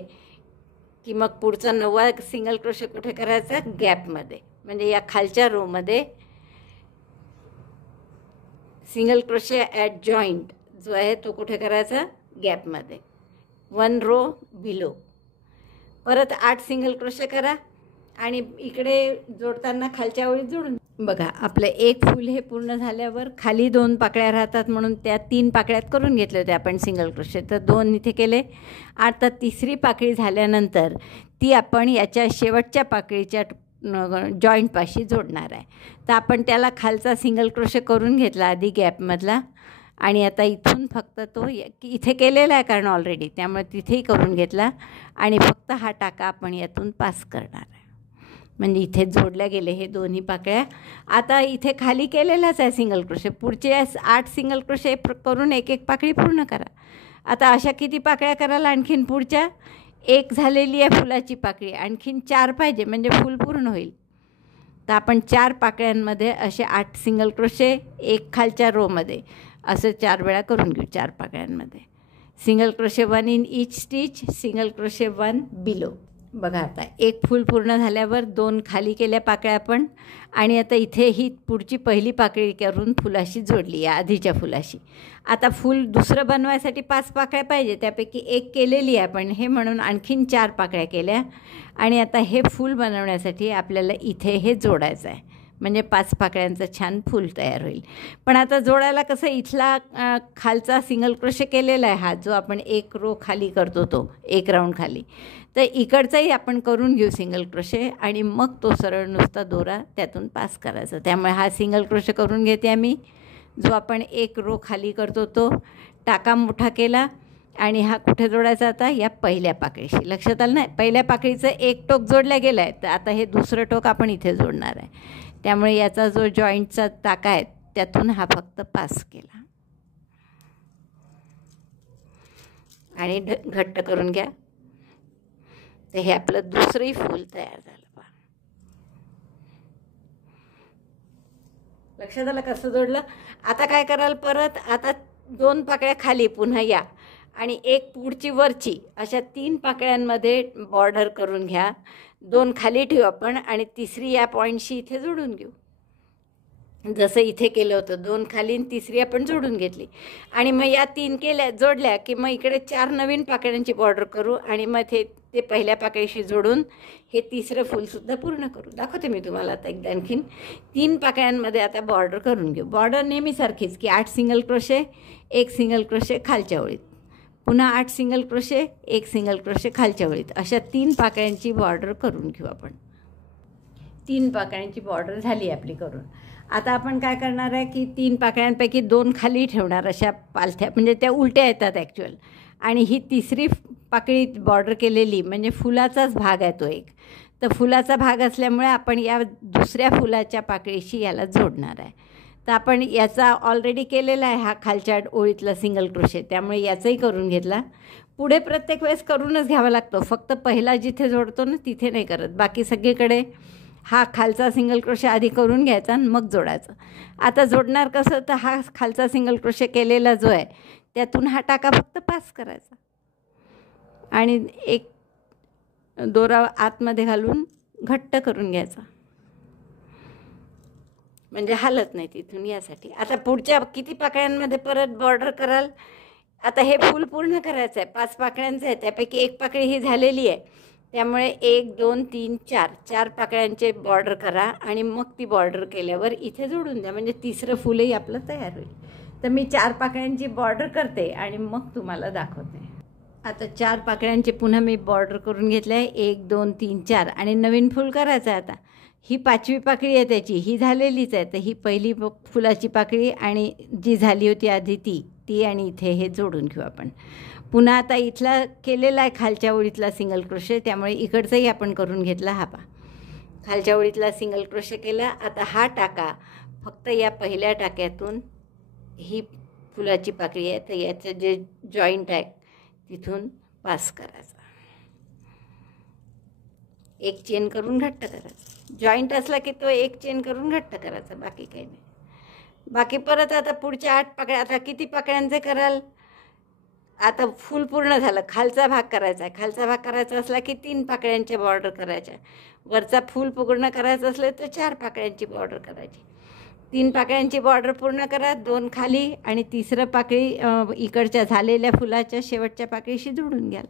की मग पुढचा 9वा सिंगल क्रोशे कुठे करायचा, गॅपमध्ये, म्हणजे या खालच्या रोमध्ये सिंगल क्रोशे ॲट जॉईंट जो आहे तो कुठे करायचा, गॅपमध्ये, 1 रो बिलो. परत 8 सिंगल क्रोशे करा आणि इकडे जोडताना खालच्या ओळीत जोडून बघा. आपलं एक फूल हे पूर्ण झाल्यावर खाली 2 पाकळ्या राहतात म्हणून त्या 3 पाकळ्यात करून घेतले होते आपण सिंगल क्रोशे. तर 2 इथे केले. आता तिसरी पाकळी झाल्यानंतर ती आपण याच्या शेवटच्या पाकळीच्या जॉईंटपाशी जोडणार आहे. तर आपण त्याला खालचा सिंगल क्रोशे करून घेतला आधी गॅपमधला, आणि आता इथून फक्त तो इथे केलेला आहे कारण ऑलरेडी, त्यामुळे तिथेही करून घेतला आणि फक्त हा टाका आपण यातून पास करणार आहे. म्हणजे इथे जोडल्या गेले हे दोन्ही पाकळ्या. आता इथे खाली केलेलाच आहे सिंगल क्रोशे. पुढचे 8 सिंगल क्रोशे करून एक एक पाकळी पूर्ण करा. आता अशा किती पाकळ्या कराल आणखीन पुढच्या, एक झालेली आहे फुलाची पाकळी, आणखीन 4 पाहिजे म्हणजे फूल पूर्ण होईल. तर आपण 4 पाकळ्यांमध्ये असे 8 सिंगल क्रोशे एक खालच्या रोमध्ये असं 4 वेळा करून घेऊ. 4 पाकळ्यांमध्ये single crochet 1 in each stitch, single crochet 1 below. बघा आता एक फूल पूर्ण झाल्यावर 2 खाली केल्या पाकळ्या आपण, आणि आता इथे ही पुढची पहिली पाकळी करून फुलाशी जोडली या आधीच्या फुलाशी. आता फूल दुसरं बनवायसाठी 5 पाकळ्या पाहिजे, त्यापैकी एक केलेली आहे आपण, हे म्हणून आणखीन 4 पाकळ्या केल्या. आणि आता हे फूल बनवण्यासाठी आपल्याला इथे हे जोडायचं आहे. म्हणजे 5 पाकळ्यांचं छान फूल तयार होईल. पण आता जोडायला कसं इथला खालचा सिंगल क्रोशे केलेला आहे, हा जो आपण एक रो खाली करतो तो एक राऊंड खाली, तर इकडचाही आपण करून घेऊ सिंगल क्रोशे आणि मग तो सरळ नुसता दोरा त्यातून पास करायचा. त्यामुळे हा सिंगल क्रोशे करून घेते आम्ही. जो आपण एक रो खाली करतो तो टाका मोठा केला आणि हा कुठे जोडायचा आता, या पहिल्या पाकळीशी. लक्षात आलं नाही, पहिल्या पाकळीचं एक टोक जोडलं गेलं आहे, तर आता हे दुसरं टोक आपण इथे जोडणार आहे. त्यामुळे याचा जो जॉईंटचा टाका आहे त्यातून हा फक्त पास केला आणि घट्ट करून घ्या. तर हे आपलं दुसरंही फूल तयार झालं. लक्षात आलं कसं जोडलं. आता काय कराल, परत आता 2 पाकळ्या खाली पुन्हा या आणि एक पुढची वरची अशा 3 पाकळ्यांमध्ये बॉर्डर करून घ्या. 2 खाली ठेवू आपण आणि तिसरी या पॉईंटशी इथे जोडून घेऊ. जसं इथे केलं होतं, 2 खाली आणि तिसरी आपण जोडून घेतली आणि मग या 3 केल्या जोडल्या की मग इकडे 4 नवीन पाकळ्यांची बॉर्डर करू आणि मग ते पहिल्या पाकळीशी जोडून हे तिसरं फूलसुद्धा पूर्ण करू. दाखवते मी तुम्हाला आता एकदा आणखीन. 3 पाकळ्यांमध्ये आता बॉर्डर करून घेऊ. बॉर्डर नेहमीसारखीच की 8 सिंगल क्रोशे, 1 सिंगल क्रोशे खालच्या ओळीत, पुन्हा 8 सिंगल क्रोशे, 1 सिंगल क्रोशे खालच्या ओळीत, अशा 3 पाकळ्यांची बॉर्डर करून घेऊ आपण. 3 पाकळ्यांची बॉर्डर झाली आपली करून. आता आपण काय करणार आहे की 3 पाकळ्यांपैकी 2 खाली ठेवणार अशा पालथ्या, म्हणजे त्या उलट्या येतात ॲक्च्युअल, आणि ही तिसरी पाकळी बॉर्डर केलेली म्हणजे फुलाचाच भाग आहे तो एक. तर फुलाचा भाग असल्यामुळे आपण या दुसऱ्या फुलाच्या पाकळीशी याला जोडणार आहे. तर आपण याचा ऑलरेडी केलेला आहे हा खालच्या ओळीतला सिंगल क्रोशे, त्यामुळे याचाही करून घेतला. पुढे प्रत्येक वेळेस करूनच घ्यावा लागतो, फक्त पहिला जिथे जोडतो ना तिथे नाही करत. बाकी सगळीकडे हा खालचा सिंगल क्रोशे आधी करून घ्यायचा आणि मग जोडायचं. आता जोडणार कसं, तर हा खालचा सिंगल क्रोशे केलेला जो आहे त्यातून हा टाका फक्त पास करायचा आणि एक दोरा आतमध्ये घालून घट्ट करून घ्यायचा, म्हणजे हालत नाही तिथून यासाठी. आता पुढच्या किती पाकळ्यांमध्ये परत बॉर्डर कराल. आता हे फूल पूर्ण करायचं आहे, 5 पाकळ्यांचं आहे, त्यापैकी एक पाकळी ही झालेली आहे. त्यामुळे 1 2 3 4 पाकळ्यांचे बॉर्डर करा आणि मग ती बॉर्डर केल्यावर इथे जोडून द्या, म्हणजे तिसरं फुलही आपलं तयार होईल. तर मी 4 पाकळ्यांची बॉर्डर करते आणि मग तुम्हाला दाखवते. आता 4 पाकळ्यांचे पुन्हा मी बॉर्डर करून घेतलं आहे, 1 2 3 4, आणि नवीन फूल करायचं आहे. आता ही 5वी पाकळी आहे त्याची, ही झालेलीच आहे. तर ही पहिली फुलाची पाकळी आणि जी झाली होती आधी ती आणि इथे हे जोडून घेऊ आपण. पुन्हा आता इथला केलेला आहे खालच्या ओळीतला सिंगल क्रोशे, त्यामुळे इकडचाही आपण करून घेतला. हा पा खालच्या ओळीतला सिंगल क्रोशे केला. आता हा टाका फक्त या पहिल्या टाक्यातून, ही फुलाची पाकळी आहे तर याचं जे जॉईंट आहे तिथून पास करायचा, एक चेन करून घट्ट करायचा. जॉईंट असला की तो एक चेन करून घट्ट करायचा, बाकी काही नाही. बाकी परत आता पुढच्या 8 पाकळ्या. आता किती पाकळ्यांचे कराल, आता फूल पूर्ण झालं, खालचा भाग करायचा आहे. खालचा भाग करायचा असला की 3 पाकळ्यांच्या बॉर्डर करायच्या. वरचा फूल पूर्ण करायचं असलं तर 4 पाकळ्यांची बॉर्डर करायची. 3 पाकळ्यांची बॉर्डर पूर्ण करा, 2 खाली आणि तिसरं पाकळी इकडच्या झालेल्या फुलाच्या शेवटच्या पाकळीशी जोडून घ्याल.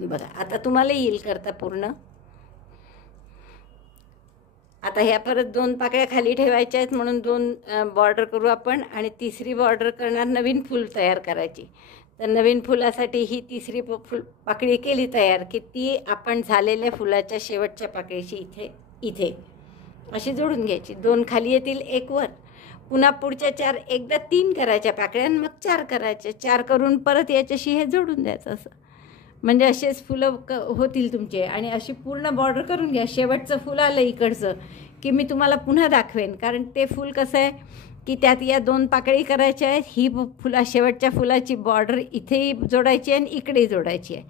बघा आता तुम्हाला येईल करता पूर्ण. आता ह्या परत 2 पाकळ्या खाली ठेवायच्या आहेत म्हणून 2 बॉर्डर करू आपण आणि तिसरी बॉर्डर करणार, नवीन फूल तयार करायची. तर नवीन फुलासाठी ही तिसरी पाकळी केली तयार की ती आपण झालेल्या फुलाच्या शेवटच्या पाकळीशी इथे अशी जोडून घ्यायची. 2 खाली येतील, 1 वर. पुन्हा पुढच्या 4 एकदा 3 करायच्या पाकळ्या मग 4 करायच्या. 4 करून परत याच्याशी हे जोडून द्यायचं असं, म्हणजे असेच फुलं होतील तुमचे. आणि अशी पूर्ण बॉर्डर करून घ्या. शेवटचं फुल आलं इकडचं की मी तुम्हाला पुन्हा दाखवेन, कारण ते फूल कसं आहे की त्यात या 2 पाकळी करायच्या आहेत. ही शेवटच्या फुलाची बॉर्डर इथेही जोडायची आहे आणि इकडेही जोडायची आहे,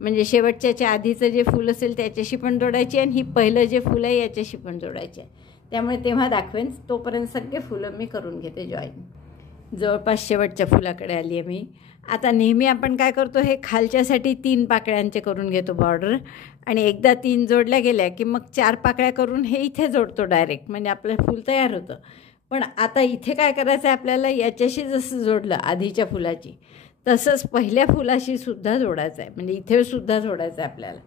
म्हणजे शेवटच्याच्या आधीचं जे फूल असेल त्याच्याशी पण जोडायची आहे आणि ही पहिलं जे फुलं आहे याच्याशी पण जोडायची आहे. त्यामुळे तेव्हा दाखवेन, तोपर्यंत सगळे फुलं मी करून घेते जॉईन. जवळपास शेवटच्या फुलाकडे आली आहे मी. आता नेहमी आपण काय करतो, हे खालच्यासाठी 3 पाकळ्यांचे करून घेतो बॉर्डर आणि एकदा 3 जोडल्या गेल्या की मग 4 पाकळ्या करून हे इथे जोडतो डायरेक्ट, म्हणजे आपलं फूल तयार होतं. पण आता इथे काय करायचं आहे आपल्याला, याच्याशी जसं जोडलं आधीच्या फुलाची तसंच पहिल्या फुलाशी सुद्धा जोडायचं आहे, म्हणजे इथे सुद्धा जोडायचं आहे आपल्याला.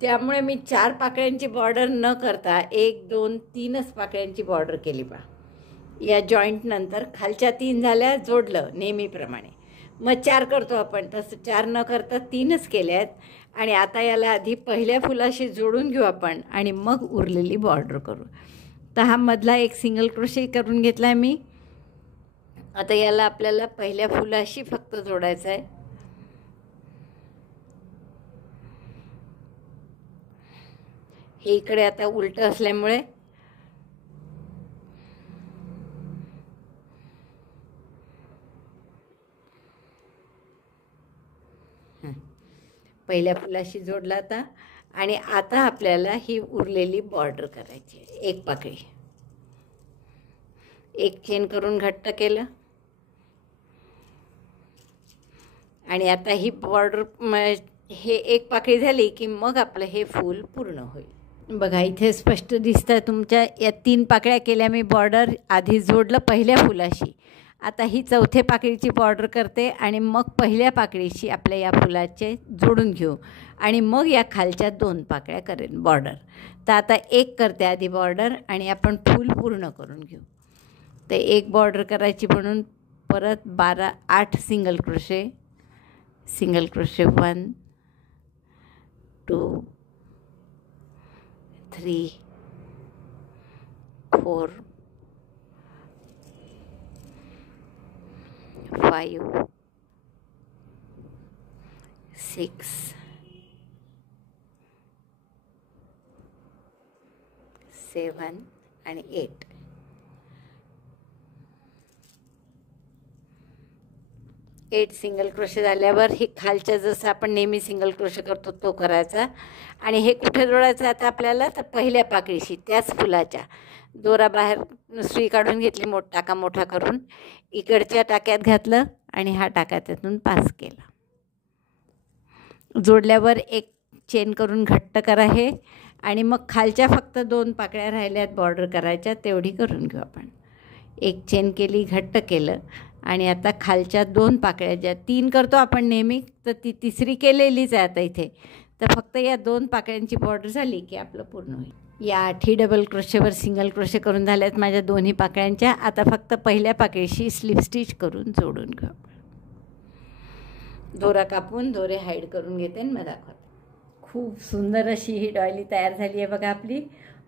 त्यामुळे मी 4 पाकळ्यांची बॉर्डर न करता 1 2 3च पाकळ्यांची बॉर्डर केली पहा. या जॉईंट नंतर खालच्या 3 झाल्या, जोडलं नेहमीप्रमाणे. मग 4 करतो आपण, तसं 4 न करता 3च केले आहेत. आणि आता याला आधी पहिल्या फुलाशी जोडून घेऊ आपण आणि मग उरलेली बॉर्डर करू. तर हा मधला एक सिंगल क्रोशे करून घेतला आहे मी. आता याला आपल्याला पहिल्या फुलाशी फक्त जोडायचं आहे. हे इकडे आता उलटं असल्यामुळे पहिल्या फुलाशी जोडला आता. आणि आता आपल्याला ही उरलेली बॉर्डर करायची आहे. 1 पाकळी, 1 चेन करून घट्ट केलं. आणि आता ही बॉर्डर हे 1 पाकळी झाली की मग आपलं हे फूल पूर्ण होईल. बघा इथे स्पष्ट दिसतं तुमच्या. या 3 पाकळ्या केल्या मी बॉर्डर, आधी जोडलं पहिल्या फुलाशी. आता ही 4थ्या पाकळीची बॉर्डर करते आणि मग पहिल्या पाकळीशी आपल्या या फुलाचे जोडून घेऊ आणि मग या खालच्या 2 पाकळ्या करेन बॉर्डर. तर आता 1 करते आधी बॉर्डर आणि आपण फूल पूर्ण करून घेऊ. तर 1 बॉर्डर करायची म्हणून परत 8 सिंगल क्रोशे, 1 2 3 4 5 6 7 आणि 8. 8 सिंगल क्रोशे झाल्यावर हे खालच्या जसं आपण नेहमी सिंगल क्रोशे करतो तो करायचा. आणि हे कुठे जोडायचं आता आपल्याला, तर पहिल्या पाकळीशी त्याच फुलाच्या. दोरा बाहेर सुई काढून घेतली, टाका मोठा करून इकडच्या टाक्यात घातलं आणि हा टाका त्यातून पास केला. जोडल्यावर 1 चेन करून घट्ट करा हे. आणि मग खालच्या फक्त 2 पाकळ्या राहिल्यात बॉर्डर करायच्या, तेवढी करून घेऊ आपण. 1 चेन केली, घट्ट केलं. आणि आता खालच्या 2 पाकळ्या ज्या 3 करतो आपण नेहमी, तर ती 3री केलेलीच आहे आता इथे. तर फक्त या 2 पाकळ्यांची बॉर्डर झाली की आपलं पूर्ण होईल. या 8 डबल क्रोशेवर सिंगल क्रोशे करून झाल्यात माझ्या 2ही पाकळ्यांच्या. आता फक्त पहिल्या पाकळीशी स्लिप स्टिच करून जोडून घेऊ. दोरा कापून दोरे हाईड करून घेते आणि मग दाखवते. खूप सुंदर अशी ही डॉयली तयार झाली आहे बघा आपली.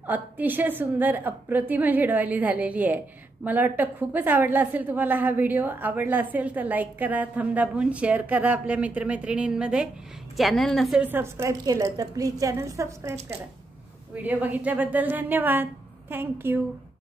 अतिशय सुंदर अप्रतिम अशी डॉयली झालेली आहे. मला वाटतं खूपच आवडला असेल तुम्हाला हा व्हिडिओ. आवडला असेल तर लाईक करा, थंब दाबून शेअर करा आपल्या मित्रमैत्रिणींमध्ये. चॅनल नसेल सबस्क्राईब केलं तर प्लीज चॅनल सबस्क्राईब करा. व्हिडिओ बघितल्याबद्दल धन्यवाद. थँक्यू.